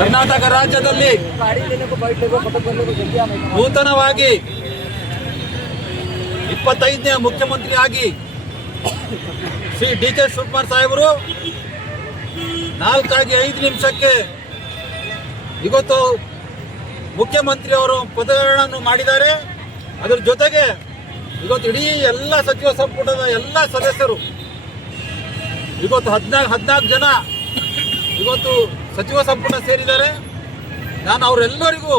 ಕರ್ನಾಟಕ ರಾಜ್ಯದಲ್ಲಿ ನೂತನವಾಗಿ 25ನೇ ಮುಖ್ಯಮಂತ್ರಿಯಾಗಿ ಶ್ರೀ ಡಿ.ಕೆ. ಶಿವಕುಮಾರ್ ಸಾಹೇಬರು 4:05 ಇವತ್ತು ಮುಖ್ಯಮಂತ್ರಿ ಅವರು ಪದಗ್ರಹಣ ಮಾಡಿದ್ದಾರೆ. ಅದರ ಜೊತೆಗೆ ಇವತ್ತು ಇಡೀ ಎಲ್ಲ ಸಚಿವ ಸಂಪುಟದ ಎಲ್ಲ ಸದಸ್ಯರು ಇವತ್ತು 14 ಜನ ಇವತ್ತು ಸಚಿವ ಸಂಪುಟ ಸೇರಿದ್ದಾರೆ. ನಾನು ಅವರೆಲ್ಲರಿಗೂ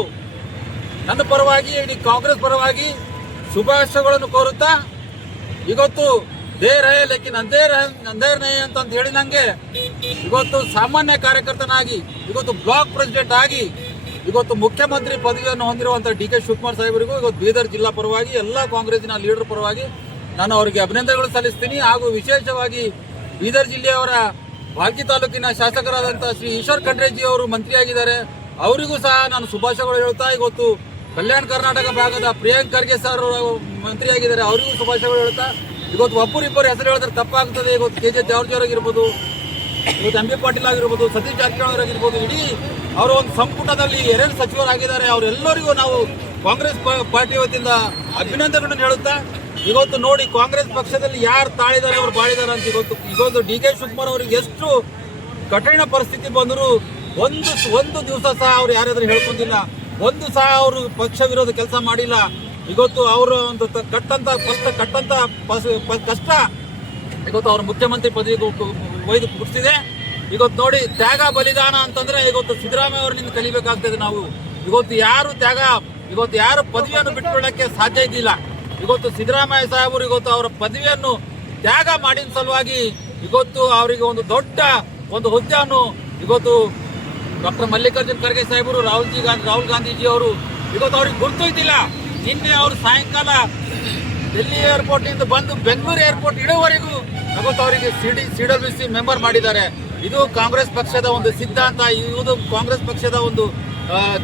ನನ್ನ ಪರವಾಗಿ ಇಡೀ ಕಾಂಗ್ರೆಸ್ ಪರವಾಗಿ ಶುಭಾಶಯಗಳನ್ನು ಕೋರುತ್ತಾ, ಇವತ್ತು ದೇರ್ ಹೈ ಲೇಕಿನ್ ಅಂಧೇರ್ ನಹೀ ಅಂತ ಹೇಳಿ ನನಗೆ ಇವತ್ತು ಸಾಮಾನ್ಯ ಕಾರ್ಯಕರ್ತನಾಗಿ ಇವತ್ತು ಬ್ಲಾಕ್ ಪ್ರೆಸಿಡೆಂಟ್ ಆಗಿ ಇವತ್ತು ಮುಖ್ಯಮಂತ್ರಿ ಪದವಿಯನ್ನು ಹೊಂದಿರುವಂಥ ಡಿ.ಕೆ. ಶಿವಕುಮಾರ್ ಸಾಹೇಬರಿಗೂ ಇವತ್ತು ಬೀದರ್ ಜಿಲ್ಲಾ ಪರವಾಗಿ ಎಲ್ಲ ಕಾಂಗ್ರೆಸ್ಸಿನ ಲೀಡರ್ ಪರವಾಗಿ ನಾನು ಅವರಿಗೆ ಅಭಿನಂದನೆಗಳು ಸಲ್ಲಿಸ್ತೀನಿ. ಹಾಗೂ ವಿಶೇಷವಾಗಿ ಬೀದರ್ ಜಿಲ್ಲೆಯವರ ಭಾಲ್ಕಿ ತಾಲೂಕಿನ ಶಾಸಕರಾದಂಥ ಶ್ರೀ ಈಶ್ವರ್ ಖಂಡ್ರೆಜಿ ಅವರು ಮಂತ್ರಿಯಾಗಿದ್ದಾರೆ. ಅವರಿಗೂ ಸಹ ನಾನು ಶುಭಾಶಯಗಳು ಹೇಳ್ತಾ, ಇವತ್ತು ಕಲ್ಯಾಣ ಕರ್ನಾಟಕ ಭಾಗದ ಪ್ರಿಯಾಂಕ್ ಖರ್ಗೆ ಸರ್ ಮಂತ್ರಿಯಾಗಿದ್ದಾರೆ, ಅವರಿಗೂ ಶುಭಾಶಯಗಳು ಹೇಳ್ತಾ, ಇವತ್ತು ಒಬ್ಬರಿಬ್ಬರು ಹೆಸರು ಹೇಳಿದ್ರೆ ತಪ್ಪಾಗ್ತದೆ. ಇವತ್ತು ಕೆ.ಜೆ. ಜಾರ್ಜ್ ಅವರಾಗಿರ್ಬೋದು, ಇವತ್ತು ಎಂ.ಬಿ. ಪಾಟೀಲ್ ಆಗಿರ್ಬೋದು, ಸತೀಶ್ ಜಾರಕಿಹೊಳಿ ಅವರಾಗಿರ್ಬೋದು, ಇಡೀ ಅವರ ಒಂದು ಸಂಪುಟದಲ್ಲಿ 2 ಸಚಿವರಾಗಿದ್ದಾರೆ. ಅವರೆಲ್ಲರಿಗೂ ನಾವು ಕಾಂಗ್ರೆಸ್ ಪಾರ್ಟಿ ವತಿಯಿಂದ ಅಭಿನಂದನೆಗಳನ್ನು ಹೇಳುತ್ತಾ, ಇವತ್ತು ನೋಡಿ ಕಾಂಗ್ರೆಸ್ ಪಕ್ಷದಲ್ಲಿ ಯಾರು ತಾಳಿದ್ದಾರೆ ಅವ್ರು ಬಾಳಿದ್ದಾರೆ ಅಂತ ಇವತ್ತು ಡಿ.ಕೆ. ಶಿವಕುಮಾರ್ ಅವರಿಗೆ ಎಷ್ಟು ಕಠಿಣ ಪರಿಸ್ಥಿತಿ ಬಂದರೂ ಒಂದು ದಿವಸ ಸಹ ಅವ್ರು ಯಾರಾದ್ರೂ ಹೇಳ್ಕೊಂಡಿಲ್ಲ, ಒಂದು ಸಹ ಅವರು ಪಕ್ಷ ವಿರೋಧ ಕೆಲಸ ಮಾಡಿಲ್ಲ. ಇವತ್ತು ಅವರ ಒಂದು ಕಟ್ಟಂತ ಕಷ್ಟ ಇವತ್ತು ಅವ್ರ ಮುಖ್ಯಮಂತ್ರಿ ಪದವಿಗೆ ಒಯ್ದು ಕೂರಿಸಿದೆ. ಇವತ್ತು ನೋಡಿ ತ್ಯಾಗ ಬಲಿದಾನ ಅಂತಂದ್ರೆ ಇವತ್ತು ಸಿದ್ದರಾಮಯ್ಯ ಅವರಿಂದ ಕಲಿಬೇಕಾಗ್ತದೆ. ನಾವು ಇವತ್ತು ಯಾರು ಪದವಿಯನ್ನು ಬಿಟ್ಟುಕೊಳ್ಳಕ್ಕೆ ಸಾಧ್ಯ ಇದ್ದಿಲ್ಲ. ಇವತ್ತು ಸಿದ್ದರಾಮಯ್ಯ ಸಾಹೇಬರು ಇವತ್ತು ಅವರ ಪದವಿಯನ್ನು ತ್ಯಾಗ ಮಾಡಿದ ಸಲುವಾಗಿ ಇವತ್ತು ಅವರಿಗೆ ಒಂದು ದೊಡ್ಡ ಒಂದು ಹುದ್ದೆಯನ್ನು ಇವತ್ತು ಡಾಕ್ಟರ್ ಮಲ್ಲಿಕಾರ್ಜುನ್ ಖರ್ಗೆ ಸಾಹೇಬರು, ರಾಹುಲ್ ಗಾಂಧೀಜಿ ಅವರು ಇವತ್ತು ಅವ್ರಿಗೆ ಗುರ್ತೊಯ್ದಿಲ್ಲ. ನಿನ್ನೆ ಅವರು ಸಾಯಂಕಾಲ ಡೆಲ್ಲಿ ಏರ್ಪೋರ್ಟ್ ಇಂದ ಬಂದು ಬೆಂಗಳೂರು ಏರ್ಪೋರ್ಟ್ ಇಡುವವರೆಗೂ ಇವತ್ತು ಅವರಿಗೆ CWC ಮೆಂಬರ್ ಮಾಡಿದ್ದಾರೆ. ಇದು ಕಾಂಗ್ರೆಸ್ ಪಕ್ಷದ ಒಂದು ಸಿದ್ಧಾಂತ, ಇದು ಕಾಂಗ್ರೆಸ್ ಪಕ್ಷದ ಒಂದು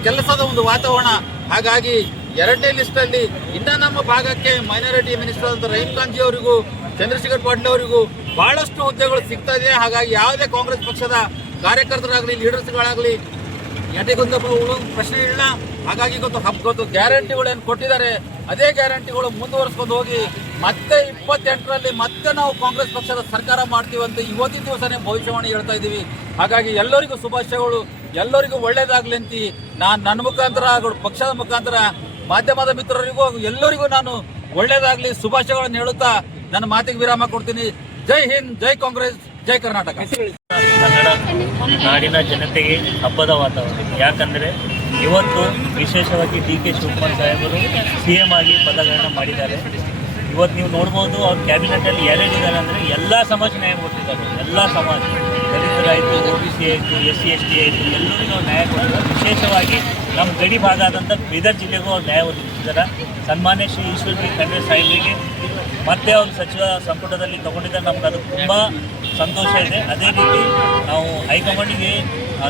ಕೆಲಸದ ಒಂದು ವಾತಾವರಣ. ಹಾಗಾಗಿ 2ನೇ ಲಿಸ್ಟ್ ಅಲ್ಲಿ ಇನ್ನ ನಮ್ಮ ಭಾಗಕ್ಕೆ ಮೈನಾರಿಟಿ ಮಿನಿಸ್ಟರ್ ಅಂತ ರಹೀಂ ಖಾನ್ ಜಿ ಅವರಿಗೂ, ಚಂದ್ರಶೇಖರ್ ಪಾಟೀಲ್ ಅವರಿಗೂ ಬಹಳಷ್ಟು ಹುದ್ದೆಗಳು ಸಿಗ್ತಾ ಇದೆ. ಹಾಗಾಗಿ ಯಾವುದೇ ಕಾಂಗ್ರೆಸ್ ಪಕ್ಷದ ಕಾರ್ಯಕರ್ತರಾಗಲಿ ಲೀಡರ್ಸ್ಗಳಾಗಲಿ ಎದೆಗೊಂದು ಪ್ರಶ್ನೆ ಇಲ್ಲ. ಹಾಗಾಗಿ ಇವತ್ತು ಗ್ಯಾರಂಟಿಗಳೇನು ಕೊಟ್ಟಿದ್ದಾರೆ, ಅದೇ ಗ್ಯಾರಂಟಿಗಳು ಮುಂದುವರಿಸ್ಕೊಂಡು ಹೋಗಿ ಮತ್ತೆ 28ರಲ್ಲಿ ಮತ್ತೆ ನಾವು ಕಾಂಗ್ರೆಸ್ ಪಕ್ಷದ ಸರ್ಕಾರ ಮಾಡ್ತೀವಿ ಅಂತ ಇವತ್ತಿನ ದಿವಸನೇ ಭವಿಷ್ಯವಾಣಿ ಹೇಳ್ತಾ ಇದ್ದೀವಿ. ಹಾಗಾಗಿ ಎಲ್ಲರಿಗೂ ಶುಭಾಶಯಗಳು, ಎಲ್ಲರಿಗೂ ಒಳ್ಳೇದಾಗ್ಲಿ ಅಂತ ನನ್ನ ಮುಖಾಂತರ ಪಕ್ಷದ ಮುಖಾಂತರ ಮಾಧ್ಯಮದ ಮಿತ್ರರಿಗೂ ಎಲ್ಲರಿಗೂ ನಾನು ಒಳ್ಳೇದಾಗ್ಲಿ ಶುಭಾಶಯಗಳನ್ನು ಹೇಳುತ್ತಾ ನನ್ನ ಮಾತಿಗೆ ವಿರಾಮ ಕೊಡ್ತೀನಿ. ಜೈ ಹಿಂದ್, ಜೈ ಕಾಂಗ್ರೆಸ್, ಜೈ ಕರ್ನಾಟಕ. ಕನ್ನಡ ನಾಡಿನ ಜನತೆಗೆ ಹಬ್ಬದ ವಾತಾವರಣ. ಯಾಕಂದರೆ ಇವತ್ತು ವಿಶೇಷವಾಗಿ ಡಿ.ಕೆ. ಶಿವಕುಮಾರ್ ಸಾಹೇಬರು CM ಆಗಿ ಪದಗ್ರಹಣ ಮಾಡಿದ್ದಾರೆ. ಇವತ್ತು ನೀವು ನೋಡ್ಬೋದು ಅವ್ರ ಕ್ಯಾಬಿನೆಟಲ್ಲಿ ಯಾರ್ಯಾರಿದ್ದಾರೆ ಅಂದರೆ ಎಲ್ಲ ಸಮಾಜ ನ್ಯಾಯ ಕೊಟ್ಟಿದ್ದಾರೆ. ಎಲ್ಲ ಸಮಾಜ, ದಲಿತರಾಯಿತು, OBC ಆಯಿತು, SC ST ಆಯಿತು, ಎಲ್ಲರಿಗೂ ಅವ್ರು ನ್ಯಾಯ ಕೊಟ್ಟಿದ್ದಾರೆ. ವಿಶೇಷವಾಗಿ ನಮ್ಮ ಗಡಿ ಭಾಗ ಆದಂಥ ಬೀದರ್ ಜಿಲ್ಲೆಗೂ ಅವ್ರು ನ್ಯಾಯ ಒದಗಿಸಿದ್ದಾರೆ. ಸನ್ಮಾನ್ಯ ಶ್ರೀ ಈಶ್ವರ್ ಖಂಡ್ರೆ ಸಾಹೇಬರಿಗೆ ಮತ್ತೆ ಅವ್ರ ಸಚಿವ ಸಂಪುಟದಲ್ಲಿ ತಗೊಂಡಿದ್ದಾರೆ. ನಮ್ಗೆ ಅದು ತುಂಬ ಸಂತೋಷ ಇದೆ. ಅದೇ ರೀತಿ ನಾವು ಹೈಕಮಾಂಡಿಗೆ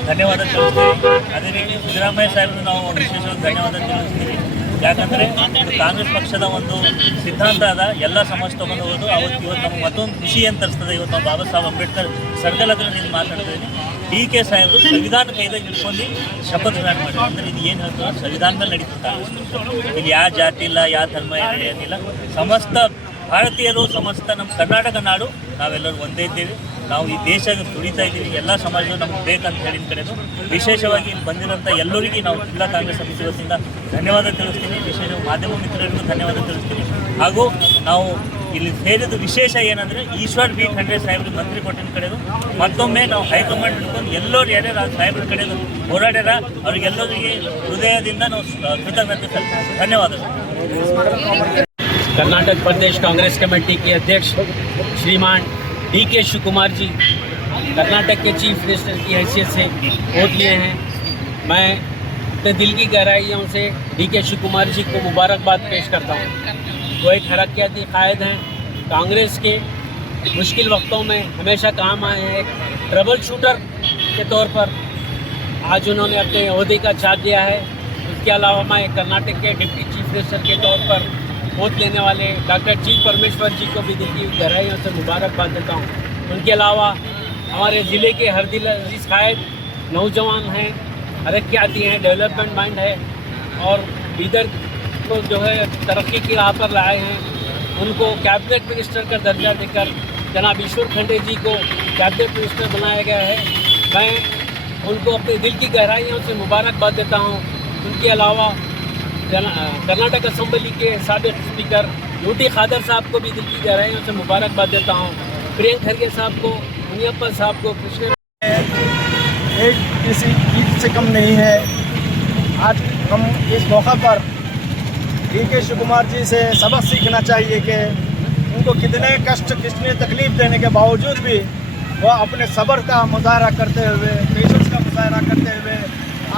ಧನ್ಯವಾದ ತಿಳಿಸ್ತೀವಿ. ಅದೇ ರೀತಿ ಸಿದ್ದರಾಮಯ್ಯ ಸಾಹೇಬರು ನಾವು ವಿಶೇಷವಾಗಿ ಧನ್ಯವಾದ ತಿಳಿಸ್ತೀವಿ. ಯಾಕಂದರೆ ಇದು ಕಾಂಗ್ರೆಸ್ ಪಕ್ಷದ ಒಂದು ಸಿದ್ಧಾಂತ ಅದ, ಎಲ್ಲ ಸಮಾಜ ತೊಗೊಂಡು ಹೋಗೋದು. ಇವತ್ತು ನಮ್ಗೆ ಮತ್ತೊಂದು ಖುಷಿ ಅಂತ ಅನಿಸ್ತದೆ. ಇವತ್ತು ನಾವು ಬಾಬಾ ಸಾಹೇಬ್ ಅಂಬೇಡ್ಕರ್ ಸರ್ಕಲ್ ಹತ್ರ ನಿಂತು ಮಾತಾಡ್ತಿದ್ದೀನಿ. ಡಿ.ಕೆ. ಸಾಹೇಬರು ಸಂವಿಧಾನ ಕೈದಾಗ ಹಿಡ್ಕೊಂಡು ಶಪಥ ಗ್ರಹಣ ಮಾಡಿದ್ರು. ಅಂದರೆ ಇದು ಏನು ಹೇಳ್ತಾರೆ, ಸಂವಿಧಾನ ಮೇಲೆ ನಡೀತದೆ. ಇಲ್ಲಿ ಯಾವ ಜಾತಿ ಇಲ್ಲ, ಯಾವ ಧರ್ಮ ನಡೆಯೋದಿಲ್ಲ. ಸಮಸ್ತ ಭಾರತೀಯರು, ಸಮಸ್ತ ನಮ್ಮ ಕರ್ನಾಟಕ ನಾಡು ನಾವೆಲ್ಲರೂ ಒಂದೇ ಇದ್ದೇವೆ. ನಾವು ಈ ದೇಶದ ದುಡಿತಾ ಇದ್ದೀವಿ. ಎಲ್ಲ ಸಮಾಜಗಳು ನಮ್ಗೆ ಬೇಕಂತ ಹೇಳಿದ ಕಡೆದು ವಿಶೇಷವಾಗಿ ಇಲ್ಲಿ ಬಂದಿರೋಂಥ ಎಲ್ಲರಿಗೂ ನಾವು ಜಿಲ್ಲಾ ಕಾಂಗ್ರೆಸ್ ಸಮಿತಿ ವತಿಯಿಂದ ಧನ್ಯವಾದ ತಿಳಿಸ್ತೀನಿ. ವಿಶೇಷವಾಗಿ ಮಾಧ್ಯಮ ಮಿತ್ರರಿಗೂ ಧನ್ಯವಾದ ತಿಳಿಸ್ತೀನಿ. ಹಾಗೂ ನಾವು ಇಲ್ಲಿ ಸೇರಿದ ವಿಶೇಷ ಏನಂದರೆ ಈಶ್ವರ್ ಬಿ ಖಂಡ್ರೆ ಸಾಹೇಬ್ರಿಗೆ ಮಂತ್ರಿ ಕೊಟ್ಟಿನ ಕಡೆದು ಮತ್ತೊಮ್ಮೆ ನಾವು ಹೈಕಮಾಂಡ್ ಹಿಡ್ಕೊಂಡು ಎಲ್ಲರೂ ಯಾರ್ಯಾರು ಸಾಹೇಬ್ರ ಕಡೆದು ಹೋರಾಡ್ಯಾರ ಅವರಿಗೆಲ್ಲರಿಗೆ ಹೃದಯದಿಂದ ನಾವು ಕೃತಜ್ಞತೆ ಸಲ್ಲಿಸ್ತೀವಿ. ಧನ್ಯವಾದಗಳು. कर्नाटक प्रदेश कांग्रेस कमेटी के अध्यक्ष श्रीमान डी.के. शिवकुमार जी कर्नाटक के चीफ मिनिस्टर की हैसियत से ओथ लिए हैं। मैं अपने दिल की गहराइयों से डी.के. शिवकुमार जी को मुबारकबाद पेश करता हूँ। वो एक हरकती कायद हैं, कांग्रेस के मुश्किल वक्तों में हमेशा काम आए हैं। एक ट्रबल शूटर के तौर पर आज उन्होंने अपने ओहदे का छाप दिया है। इसके अलावा मैं कर्नाटक के डिप्टी चीफ मिनिस्टर के तौर पर ओथ लेने वाले डॉक्टर जी परमेश्वर जी को भी दिल की गहराइयों से मुबारकबाद देता हूँ। उनके अलावा हमारे ज़िले के हरदिल अजीज़ कायद नौजवान हैं, हरक्याती हैं, डेवलपमेंट माइंड है और बीदर को जो है तरक्की की राह पर लाए हैं। उनको कैबिनेट मिनिस्टर का दर्जा देकर जनाब ईश्वर खंडे जी को कैबिनेट मिनिस्टर बनाया गया है। मैं उनको अपने दिल की गहराइयों से मुबारकबाद देता हूँ। उनके अलावा कर्नाटक असम्बली के साबिक स्पीकर यूटी खादर साहब को भी दिल की गहराइयों से मुबारकबाद देता हूँ। प्रियंक खरगे साहब को, मुनियप्पा साहब को, कृष्ण एक किसी चीज से कम नहीं है। आज हम इस मौका पर डीके शिवकुमार जी से सबक सीखना चाहिए कि उनको कितने कष्ट, कितने तकलीफ देने के बावजूद भी वह अपने सब्र का मुजाहरा करते हुए, पेशेंस का मुजाहरा करते हुए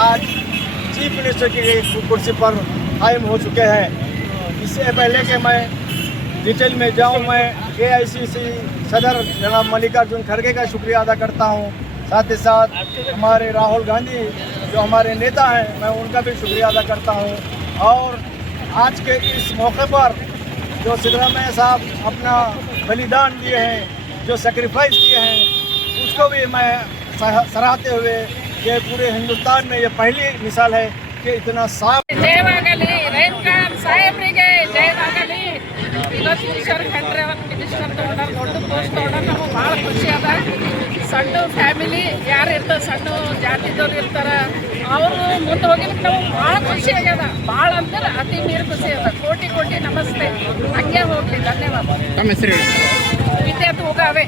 आज चीफ मिनिस्टर की कुर्सी पर कायम हो चुके हैं। इससे पहले कि मैं डिटेल में जाऊं, मैं AICC सदर जनाब मल्लिकार्जुन खड़गे का शुक्रिया अदा करता हूं। साथ ही साथ हमारे राहुल गांधी जो हमारे नेता हैं, मैं उनका भी शुक्रिया अदा करता हूं। और आज के इस मौके पर जो सिद्धरामैया साहब अपना बलिदान दिए हैं, जो सेक्रीफाइस किए हैं, उसको भी मैं सराहते हुए ये पूरे हिंदुस्तान में ये पहली मिसाल है कि इतना साफ ಜಯವಾಗಲಿ ರೇಣುಕಾಂತ್ ಸಾಹೇಬ್ರಿಗೆ ಜಯವಾಗಲಿ. ಇವತ್ತು ಈಶ್ವರ್ ಖಂಡ್ರೆ ಒಂದು ಮಿನಿಸ್ಟರ್ ತೊಗೊಂಡಾರ, ದೊಡ್ಡ ಪೋಸ್ಟ್ ತೊಗೊಂಡಾರ. ನಮಗೆ ಭಾಳ ಖುಷಿ ಅದ. ಸಣ್ಣ ಫ್ಯಾಮಿಲಿ ಯಾರು ಇರ್ತಾರೆ, ಸಣ್ಣ ಜಾತಿದವ್ರು ಇರ್ತಾರೆ, ಅವರು ಮುಂದೆ ಹೋಗಿಲಿಕ್ಕೆ ನಮಗೆ ಭಾಳ ಖುಷಿ ಆಗ್ಯದ. ಭಾಳ ಅಂದ್ರೆ ಅತಿ ಮೀರಿ ಖುಷಿ ಅದ. ಕೋಟಿ ಕೋಟಿ ನಮಸ್ತೆ. ಹಂಗೆ ಹೋಗಲಿ. ಧನ್ಯವಾದ. ನಮ್ಮ ಹೆಸರು ಹೇಳಿ. ವಿದ್ಯಾರ್ಥಿ ಹೋಗಾವೆ.